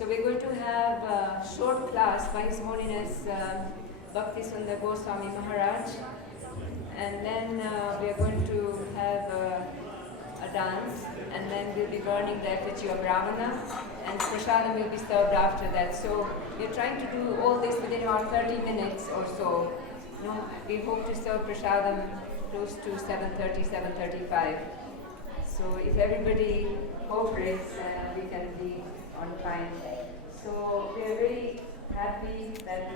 So we're going to have a short class by His Holiness Bhakti Sundar Goswami Maharaj, and then we are going to have a dance, and then we'll be burning the effigy of Ravana, and prasadam will be served after that. So we're trying to do all this within about 30 minutes or so. We hope to serve prasadam close to 7:30, 7:35. So if everybody cooperates, we can be on time. So we are very happy that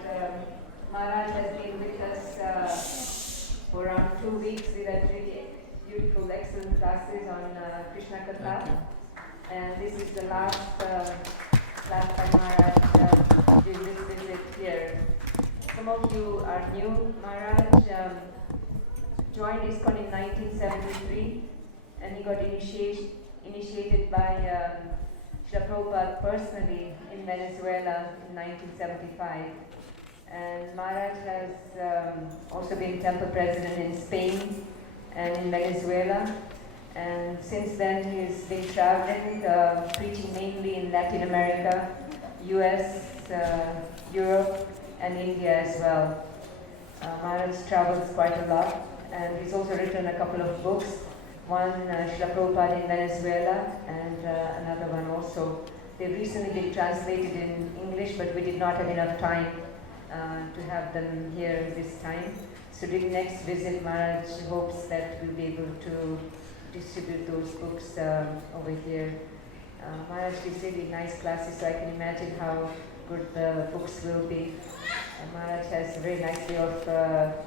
Maharaj has been with us for around 2 weeks. We've had really beautiful, excellent classes on Krishna Katha. And this is the last class by Maharaj during this visit here. Some of you are new. Maharaj joined ISKCON in 1973, and he got initiated by Srila Prabhupada personally in Venezuela in 1975. And Maharaj has also been temple president in Spain and in Venezuela. And since then he's been traveling, preaching mainly in Latin America, US, Europe, and India as well. Maharaj travels quite a lot, and he's also written a couple of books. One, Srila Prabhupada in Venezuela, and another one also. They've recently been translated in English, but we did not have enough time to have them here this time. So during next visit, Maharaj hopes that we'll be able to distribute those books over here. Maharaj gives really nice classes, so I can imagine how good the books will be. Maharaj has a very nice way of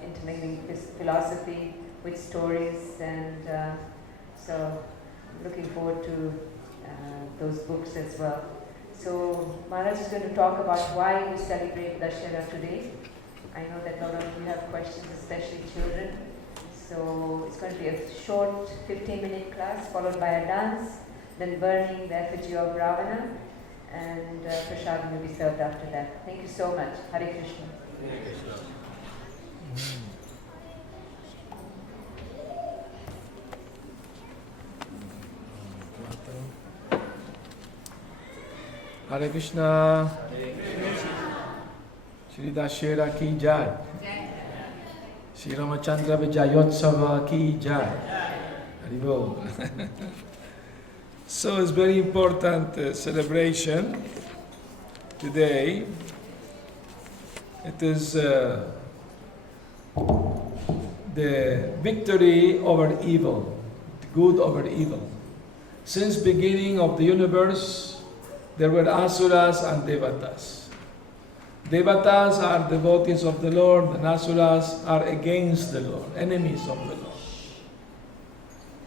intermingling his philosophy with stories, and so looking forward to those books as well. So Maharaj is going to talk about why we celebrate Dasara today. I know that a lot of you have questions, especially children. So it's going to be a short 15-minute class followed by a dance, then burning the effigy of Ravana, and prasadam will be served after that. Thank you so much. Hare Krishna. Hare Krishna. Hare Krishna. Shri Dasara ki jai. Shri Ramachandra Vijayotsava ki jai. Haribol. So it's very important celebration today. It is the victory over evil, good over evil. Since beginning of the universe, there were asuras and devatas. Devatas are devotees of the Lord, and asuras are against the Lord, enemies of the Lord.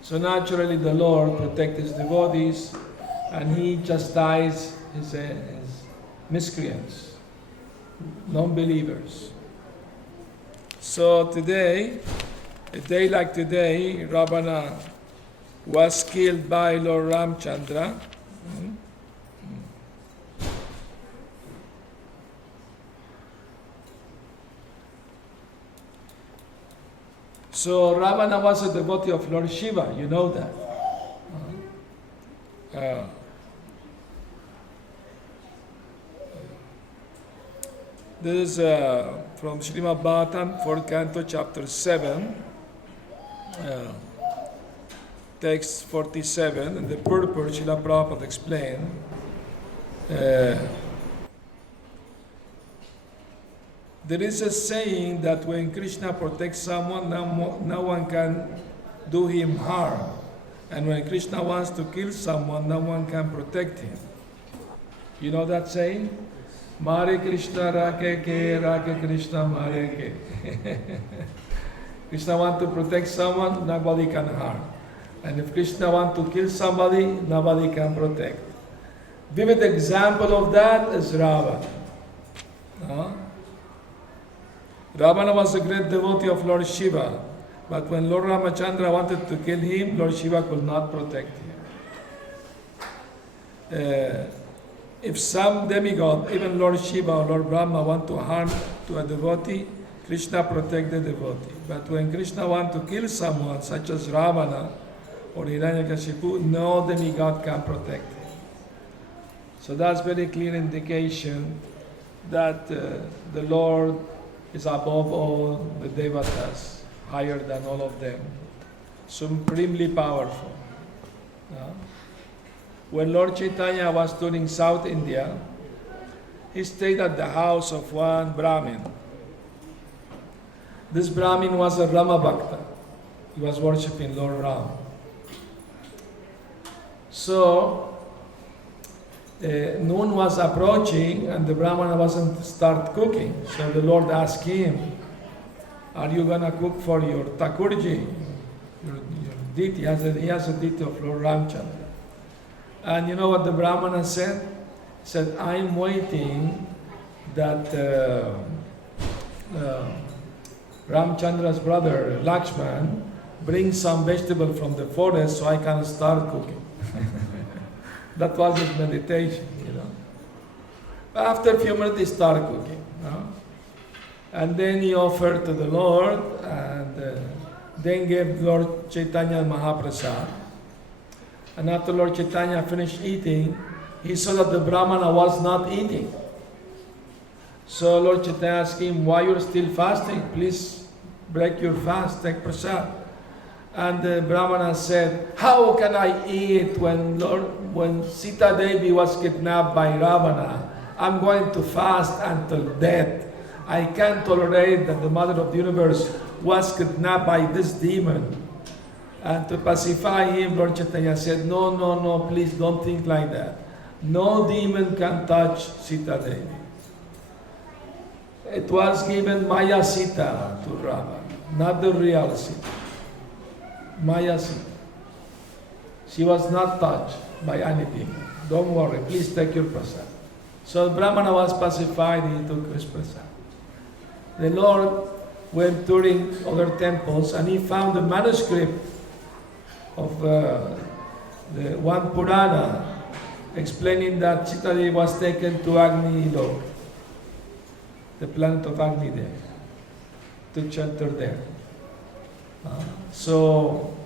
So naturally the Lord protects his devotees, and he chastises his miscreants, non-believers. So today, a day like today, Ravana was killed by Lord Ramchandra. So Ravana was a devotee of Lord Shiva, you know that. This is from Srimad Bhagavatam, 4th Canto, Chapter 7, text 47, and the purport Srila Prabhupada explained. There is a saying that when Krishna protects someone, no one can do him harm. And when Krishna wants to kill someone, no one can protect him. You know that saying? Mare Krishna Rake Ke, Rake Krishna Mare Ke. Krishna wants to protect someone, nobody can harm. And if Krishna wants to kill somebody, nobody can protect. Vivid example of that is Ravana. Ravana was a great devotee of Lord Shiva, but when Lord Ramachandra wanted to kill him, Lord Shiva could not protect him. If some demigod, even Lord Shiva or Lord Brahma, want to harm to a devotee, Krishna protects the devotee. But when Krishna wants to kill someone, such as Ravana or Hiranyakashipu, no demigod can protect him. So that's very clear indication that the Lord is above all the devatas, higher than all of them, supremely powerful. When Lord Chaitanya was touring South India, he stayed at the house of one Brahmin. This Brahmin was a Rama Bhakta. He was worshipping Lord Ram. So, noon was approaching and the Brahmana wasn't start cooking. So the Lord asked him, are you going to cook for your Thakurji, your deity? He has a deity of Lord Ramchandra. And you know what the Brahmana said? He said, I'm waiting that Ramchandra's brother, Lakshman, brings some vegetable from the forest so I can start cooking. That was his meditation, you know. After a few minutes, he started cooking. And then he offered to the Lord and then gave Lord Chaitanya Mahaprasad. And after Lord Chaitanya finished eating, he saw that the Brahmana was not eating. So Lord Chaitanya asked him, why you're still fasting? Please break your fast, take prasad. And the Brahmana said, how can I eat when Sita Devi was kidnapped by Ravana? I'm going to fast until death. I can't tolerate that the Mother of the Universe was kidnapped by this demon. And to pacify him, Lord Chaitanya said, no, please don't think like that. No demon can touch Sita Devi. It was given Maya Sita to Ravana, not the real Sita. Maya Sita. She was not touched by anything. Don't worry, please take your prasad. So Brahmana was pacified, he took his prasad. The Lord went touring other temples and he found a manuscript of the one Purana explaining that Sita Devi was taken to Agni Lok, the planet of Agni Dev, to shelter there. So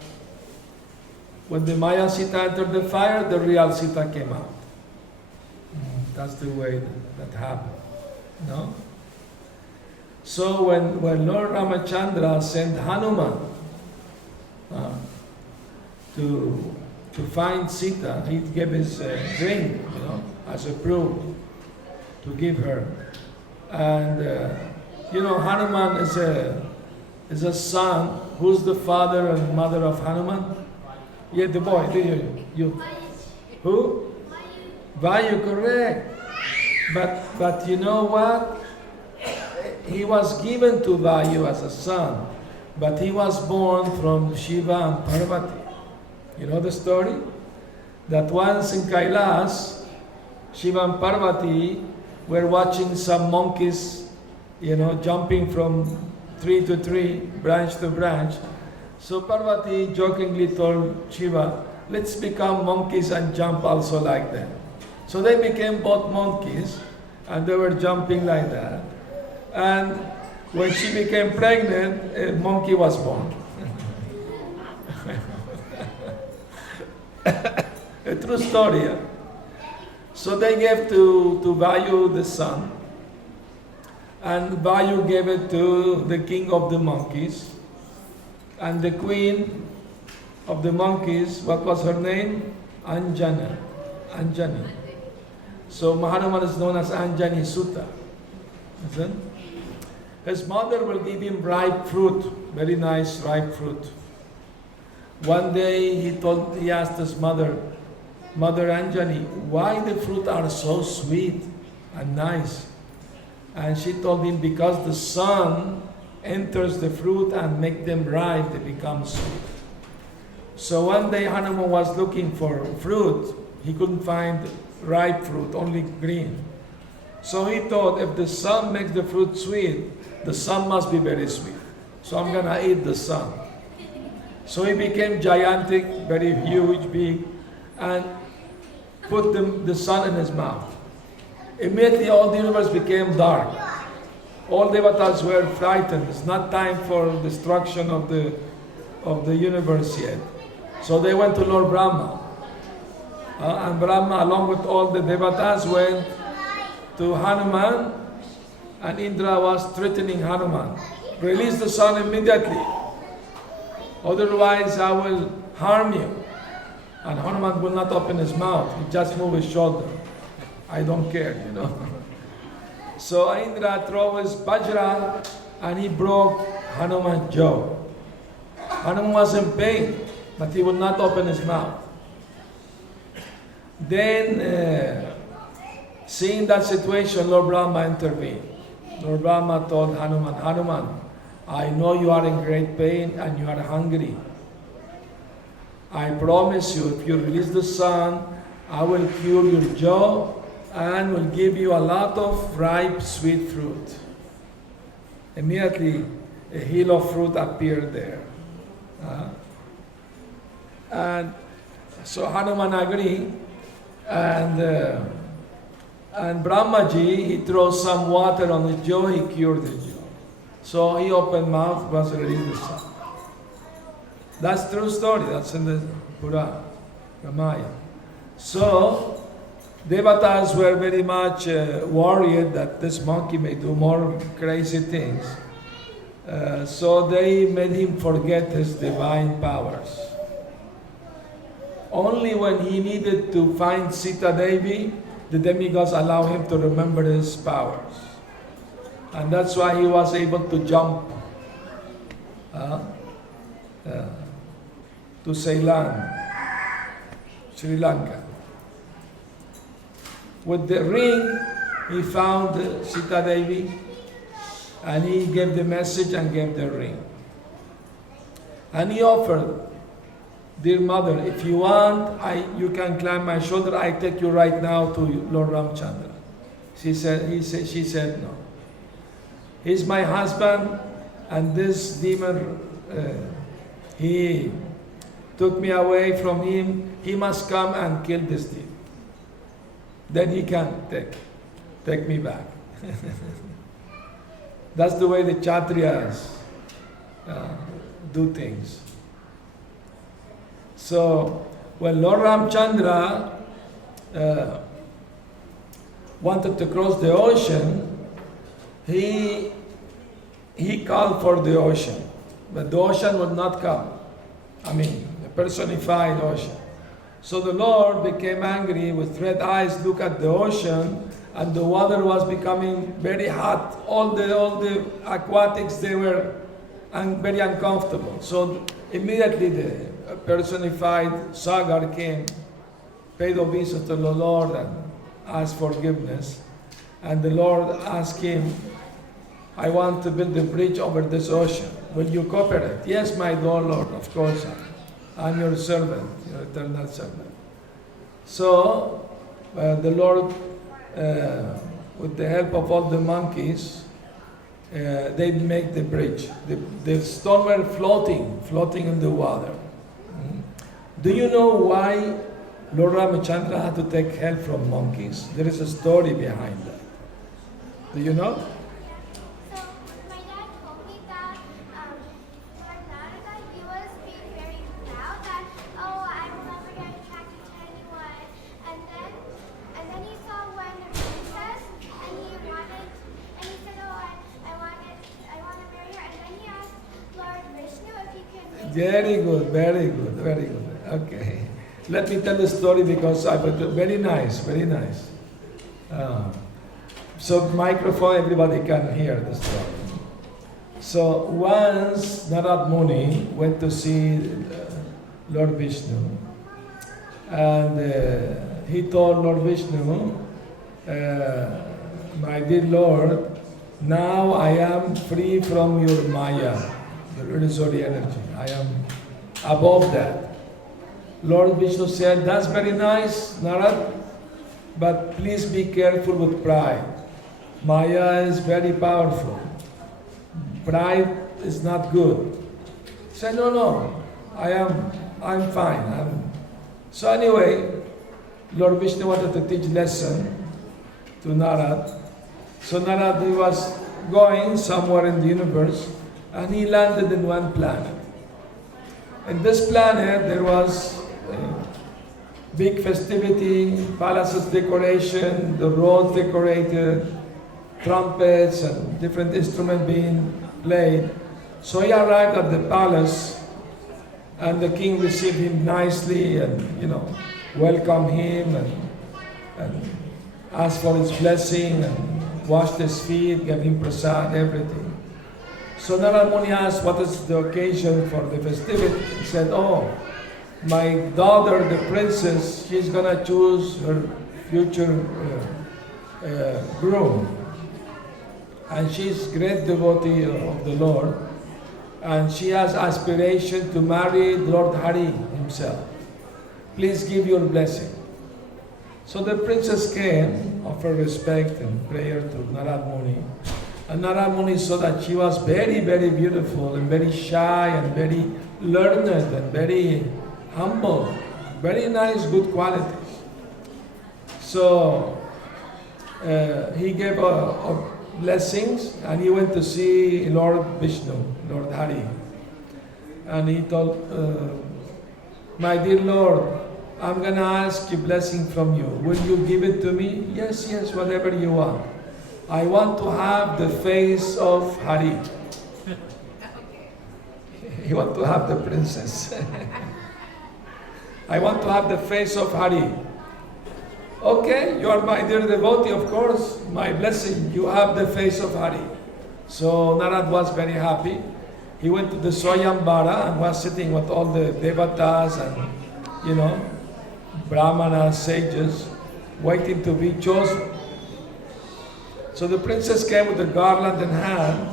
when the Maya Sita entered the fire, the real Sita came out. That's the way that happened. No? So when Lord Ramachandra sent Hanuman to find Sita, he gave his ring, as a proof to give her. And Hanuman is a son. Who's the father and mother of Hanuman? Yeah, the boy. You. Who? Vayu, correct. But you know what? He was given to Vayu as a son, but he was born from Shiva and Parvati. You know the story? That once in Kailas, Shiva and Parvati were watching some monkeys, jumping from tree to tree, branch to branch. So Parvati jokingly told Shiva, let's become monkeys and jump also like them. So they became both monkeys and they were jumping like that. And when she became pregnant, a monkey was born. A true story. Yeah? So they gave to Vayu the son, and Vayu gave it to the king of the monkeys, and the queen of the monkeys, what was her name? Anjani. So Mahanan is known as Anjani Sutta. Listen. His mother will give him ripe fruit, very nice ripe fruit. One day he asked his mother, Mother Anjani, why the fruit are so sweet and nice? And she told him, because the sun enters the fruit and make them ripe, they become sweet. So one day Hanuman was looking for fruit. He couldn't find ripe fruit, only green. So he thought, if the sun makes the fruit sweet, the sun must be very sweet. So I'm going to eat the sun. So he became gigantic, very huge, big, and put the sun in his mouth. Immediately all the universe became dark. All devatas were frightened. It's not time for destruction of the universe yet. So they went to Lord Brahma. And Brahma, along with all the devatas, went to Hanuman, and Indra was threatening Hanuman. Release the son immediately, otherwise I will harm you. And Hanuman will not open his mouth, he just moved his shoulder. I don't care, you know. So Indra threw his Vajra and he broke Hanuman's jaw. Hanuman was in pain, but he would not open his mouth. Then, seeing that situation, Lord Brahma intervened. Lord Brahma told Hanuman, Hanuman, I know you are in great pain and you are hungry. I promise you, if you release the sun, I will cure your jaw and will give you a lot of ripe, sweet fruit. Immediately, a hill of fruit appeared there. And so Hanuman agreed, and Brahmaji, he throws some water on his jaw, he cured his jaw. So he opened mouth, was released the sun. That's true story, that's in the Purana, Ramayana. So, Devatas were very much worried that this monkey may do more crazy things. So they made him forget his divine powers. Only when he needed to find Sita Devi, the demigods allow him to remember his powers. And that's why he was able to jump to Ceylon, Sri Lanka. With the ring, he found Sita Devi, and he gave the message and gave the ring. And he offered, dear mother, if you want, you can climb my shoulder, I take you right now to Lord Ramchandra. She said no. He's my husband, and this demon, he took me away from him. He must come and kill this demon. Then he can take me back. That's the way the Kshatriyas do things. So, when Lord Ramchandra wanted to cross the ocean, he called for the ocean, but the ocean would not come. I mean, the personified ocean. So the Lord became angry with red eyes, looked at the ocean, and the water was becoming very hot. All the aquatics, they were very uncomfortable. So immediately the personified Sagar came, paid obeisance to the Lord and asked forgiveness. And the Lord asked him, I want to build a bridge over this ocean. Will you cooperate? Yes, my Lord, of course. I'm your servant, your eternal servant. So, the Lord, with the help of all the monkeys, they make the bridge. The stone were floating in the water. Do you know why Lord Ramachandra had to take help from monkeys? There is a story behind that. Do you know? Very good, very good, very good. Okay. Let me tell the story because I put very nice, very nice. So microphone, everybody can hear the story. So once Narad Muni went to see Lord Vishnu, and he told Lord Vishnu, my dear Lord, now I am free from your Maya, your illusory energy. I am above that. Lord Vishnu said, that's very nice, Narad, but please be careful with pride. Maya is very powerful. Pride is not good. He said, no, I'm fine. So anyway, Lord Vishnu wanted to teach lesson to Narad. So Narad, he was going somewhere in the universe, and he landed in one planet. In this planet, there was big festivity, palaces decoration, the roads decorated, trumpets and different instruments being played. So he arrived at the palace, and the king received him nicely and, welcomed him and asked for his blessing and washed his feet, gave him prasad, everything. So Narad Muni asked, what is the occasion for the festivity? He said, oh, my daughter, the princess, she's going to choose her future groom. And she's great devotee of the Lord. And she has aspiration to marry Lord Hari himself. Please give your blessing. So the princess came, offered respect and prayer to Narad Muni. And Narad Muni saw that she was very, very beautiful and very shy and very learned and very humble. Very nice, good qualities. So he gave blessings, and he went to see Lord Vishnu, Lord Hari. And he told, my dear Lord, I'm going to ask you blessing from you. Will you give it to me? Yes, yes, whatever you want. I want to have the face of Hari. He want to have the princess. I want to have the face of Hari. Okay, you are my dear devotee, of course, my blessing, you have the face of Hari. So Narad was very happy. He went to the Swayambara and was sitting with all the devatas and, brahmanas, sages, waiting to be chosen. So the princess came with the garland in hand.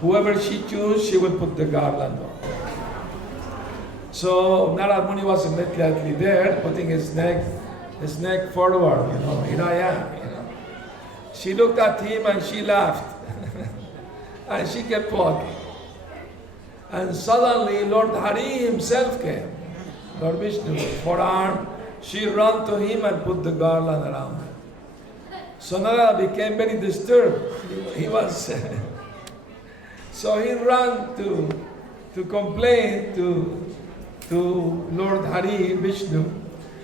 Whoever she chose, she would put the garland on. So Narad Muni was immediately there, putting his neck forward, here I am, She looked at him and she laughed. And she kept walking. And suddenly Lord Hari himself came. Lord Vishnu, forearm, she ran to him and put the garland around him. So Narada became very disturbed. He was, so he ran to complain to Lord Hari, Vishnu.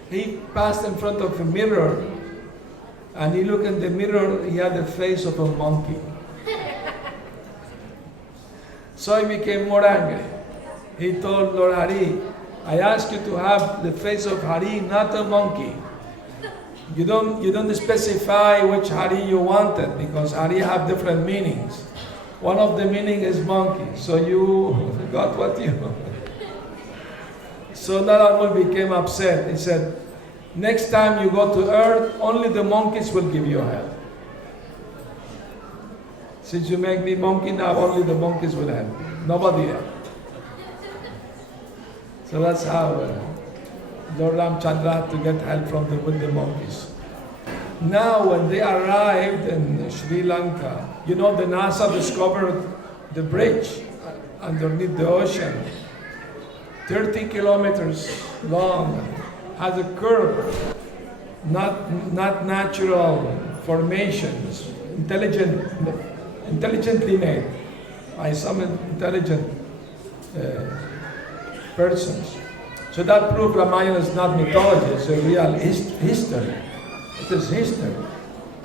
He passed in front of a mirror, and he looked in the mirror, he had the face of a monkey. So he became more angry. He told Lord Hari, I ask you to have the face of Hari, not a monkey. You don't specify which Hari you wanted, because Hari have different meanings. One of the meaning is monkey, so you got what you want. So Narad Muni became upset. He said, next time you go to earth, only the monkeys will give you help. Since you make me monkey now, only the monkeys will help. Nobody else. So that's how Lord Chandler had to get help with the monkeys. Now when they arrived in Sri Lanka, the NASA discovered the bridge underneath the ocean. 30 kilometers long, has a curve, not natural formations, intelligently made by some intelligent persons. So that proves Ramayana is not mythology, it's a real history. It is history,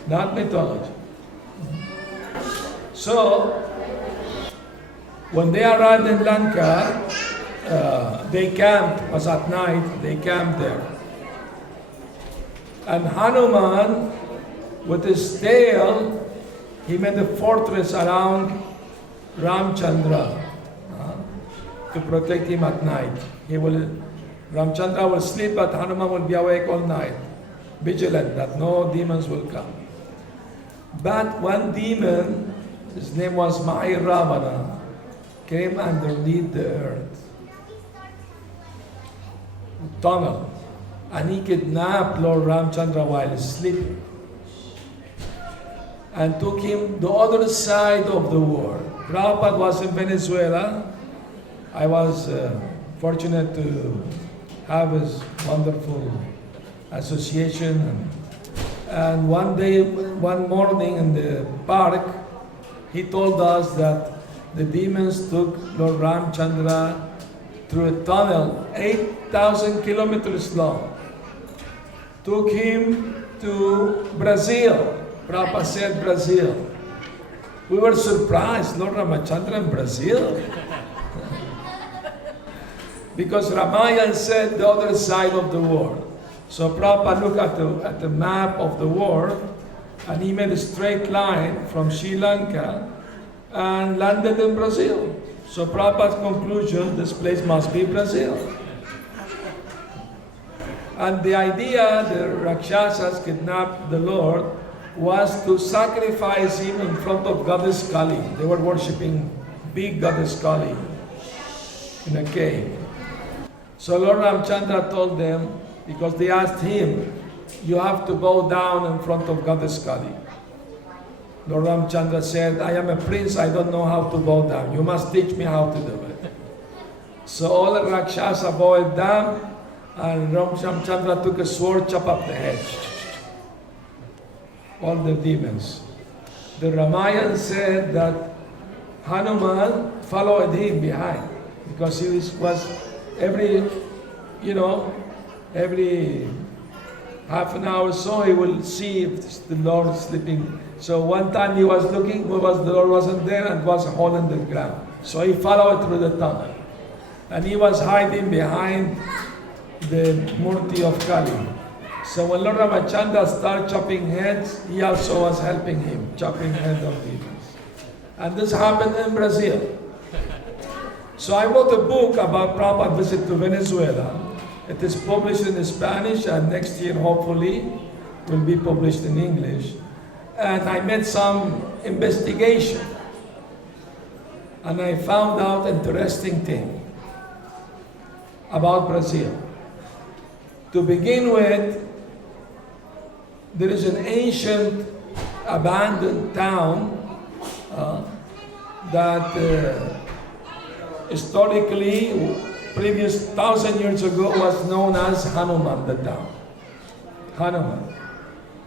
not mythology. So, when they arrived in Lanka, they camped, was at night, they camped there. And Hanuman, with his tail, he made a fortress around Ramchandra to protect him at night. Ramchandra will sleep, but Hanuman will be awake all night, vigilant that no demons will come. But one demon, his name was Mahir, came underneath the earth. Tunnel, and he kidnapped Lord Ramchandra while sleeping and took him the other side of the world. Prabhupada was in Venezuela. I was fortunate to have his wonderful association. And one morning in the park, he told us that the demons took Lord Ramchandra through a tunnel 8,000 kilometers long. took him to Brazil. Prabhupada said Brazil. We were surprised, Lord Ramachandra in Brazil? Because Ramayan said the other side of the world. So Prabhupada looked at the map of the world, and he made a straight line from Sri Lanka and landed in Brazil. So Prabhupada's conclusion, this place must be Brazil. And the idea the Rakshasas kidnapped the Lord was to sacrifice him in front of Goddess Kali. They were worshipping big Goddess Kali in a cave. So Lord Ramchandra told them, because they asked him, you have to bow down in front of Goddess Kali. Lord Ramchandra said, I am a prince, I don't know how to bow down. You must teach me how to do it. So all the Rakshasa bowed down, and Ramchandra took a sword, chopped up the head. All the demons. The Ramayan said that Hanuman followed him behind, because he was every half an hour or so he will see if the Lord is sleeping. So one time he was looking, the Lord wasn't there, and was a hole in the ground. So he followed through the tunnel. And he was hiding behind the Murti of Kali. So when Lord Ramachandra started chopping heads, he also was helping him, chopping heads of demons. And this happened in Brazil. So I wrote a book about Prabhupada's visit to Venezuela. It is published in Spanish, and next year hopefully will be published in English. And I made some investigation, and I found out interesting thing about Brazil. To begin with, there is an ancient abandoned town that historically, previous 1,000 years ago, was known as Hanuman, the town. Hanuman,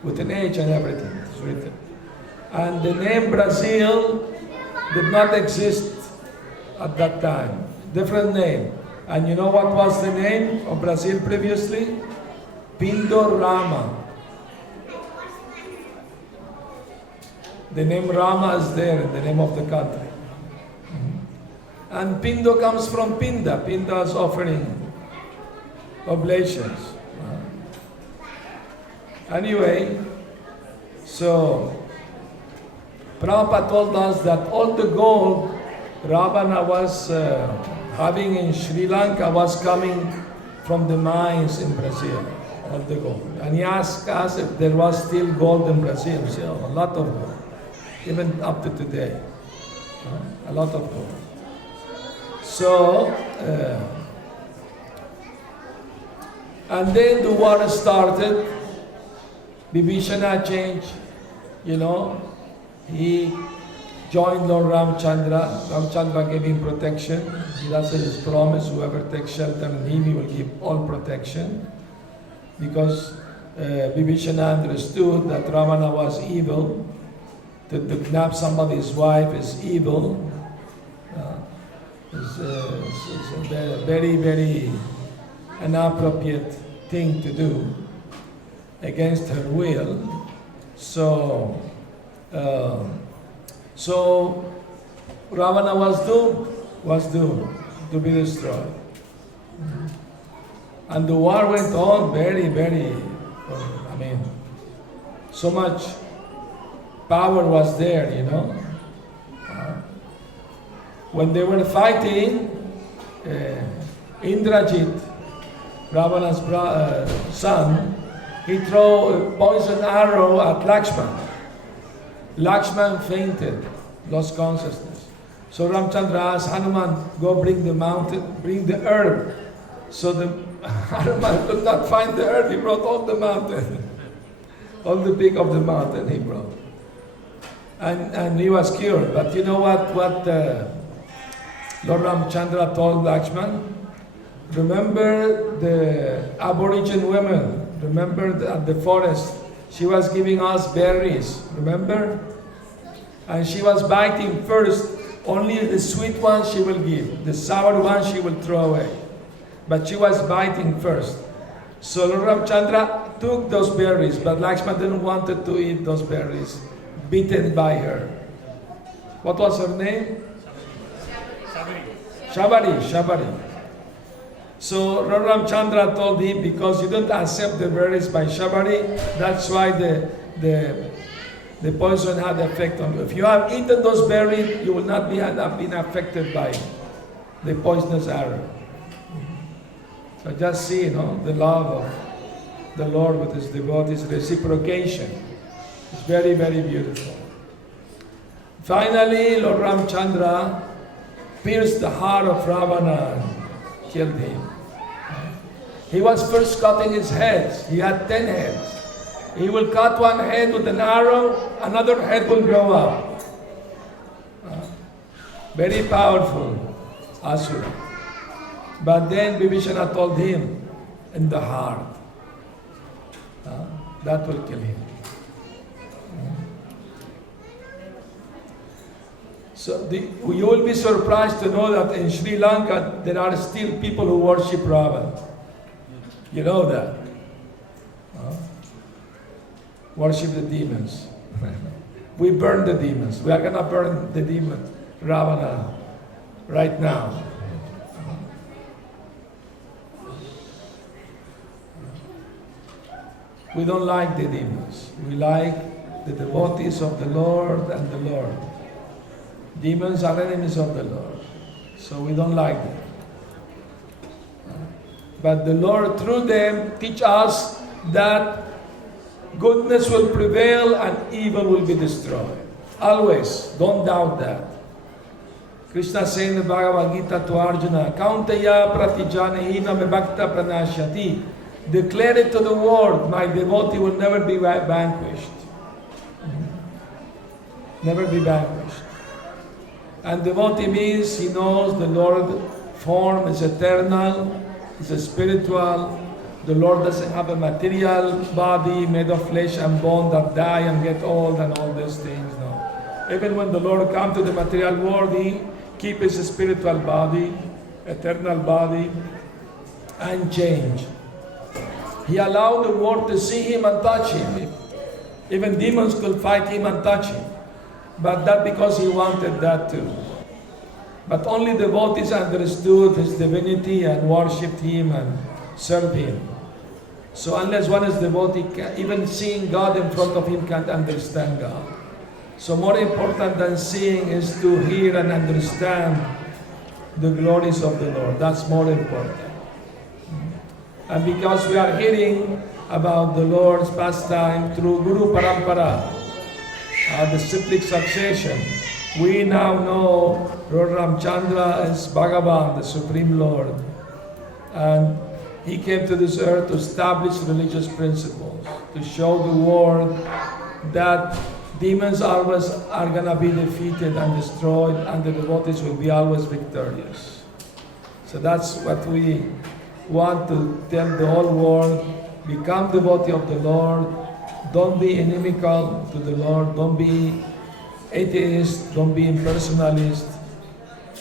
with an H and everything, it's written. And the name Brazil did not exist at that time. Different name. And you know what was the name of Brazil previously? Pindorama. The name Rama is there in the name of the country. And Pindo comes from Pinda. Pinda is offering oblations. Anyway, so Prabhupada told us that all the gold Ravana was having in Sri Lanka was coming from the mines in Brazil, all the gold. And he asked us if there was still gold in Brazil. We said, a lot of gold, even up to today. A lot of gold. So, and then the war started. Vibhishana changed, he joined Lord Ramchandra. Ramchandra gave him protection. That's his promise, whoever takes shelter in him, he will give all protection. Because Vibhishana understood that Ravana was evil. To kidnap somebody's wife is evil. It's a very, very inappropriate thing to do against her will. So Ravana was doomed to be destroyed. And the war went on very, very, so much power was there, When they were fighting, Indrajit, Ravana's son, he threw a poison arrow at Lakshman. Lakshman fainted, lost consciousness. So Ramchandra asked Hanuman, go bring the mountain, bring the herb. So the Hanuman could not find the herb, he brought all the mountain. All the peak of the mountain he brought. And he was cured. But you know what Lord Ramchandra told Lakshman? Remember the Aboriginal women, at the forest, she was giving us berries, remember? And she was biting first, only the sweet ones she will give, the sour ones she will throw away. But she was biting first. So Lord Ramchandra took those berries, but Lakshmana didn't want to eat those berries, beaten by her. What was her name? Shabari. So Lord Ramchandra told him, because you don't accept the berries by Shabari, that's why the poison had effect on you. If you have eaten those berries, you will not have been affected by the poisonous arrow. So just see, the love of the Lord with his devotees, reciprocation. It's very, very beautiful. Finally, Lord Ramchandra pierced the heart of Ravana and killed him. He was first cutting his heads. He had 10 heads. He will cut one head with an arrow, another head will grow up. Very powerful Asura. But then Vibhishana told him, in the heart. That will kill him. So you will be surprised to know that in Sri Lanka there are still people who worship Ravana. You know that. Worship the demons. We burn the demons. We are going to burn the demon Ravana right now. We don't like the demons. We like the devotees of the Lord and the Lord. Demons are enemies of the Lord. So we don't like them. But the Lord through them teach us that goodness will prevail and evil will be destroyed. Always. Don't doubt that. Krishna saying in the Bhagavad Gita to Arjuna, Kauntaya pratijanehina me bhakta pranashyati. Declare it to the world, my devotee will never be vanquished. Never be vanquished. And devotee means he knows the Lord form is eternal, is a spiritual. The Lord doesn't have a material body made of flesh and bone that die and get old and all these things. No. Even when the Lord comes to the material world, he keeps his spiritual body, eternal body, unchanged. He allowed the world to see him and touch him. Even demons could fight him and touch him. But that because he wanted that too. But only devotees understood his divinity and worshipped him and served him. So unless one is devotee, even seeing God in front of him can't understand God. So more important than seeing is to hear and understand the glories of the Lord. That's more important. And because we are hearing about the Lord's pastime through Guru Parampara, the cyclic succession, we now know Lord Ramchandra is Bhagavan, the Supreme Lord. And he came to this earth to establish religious principles, to show the world that demons always are going to be defeated and destroyed, and the devotees will be always victorious. So that's what we want to tell the whole world. Become devotee of the Lord. Don't be inimical to the Lord. Don't be atheist. Don't be impersonalist.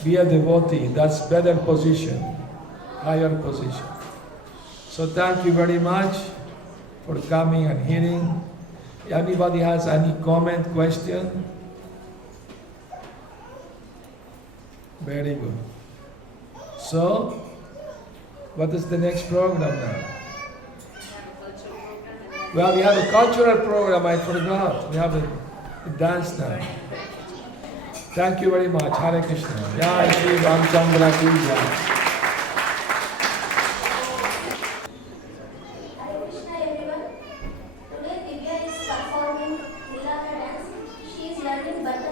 Be a devotee. That's better position, higher position. So thank you very much for coming and hearing. Anybody has any comment, question? Very good. So, what is the next program now? Well, we have a cultural program, I forgot. We have a dance now. Thank you very much. Hare Krishna. Jai Shri Ramchandra ki jai. Hare Krishna everyone. Today Divya is performing Leela dance. She is learning Bharat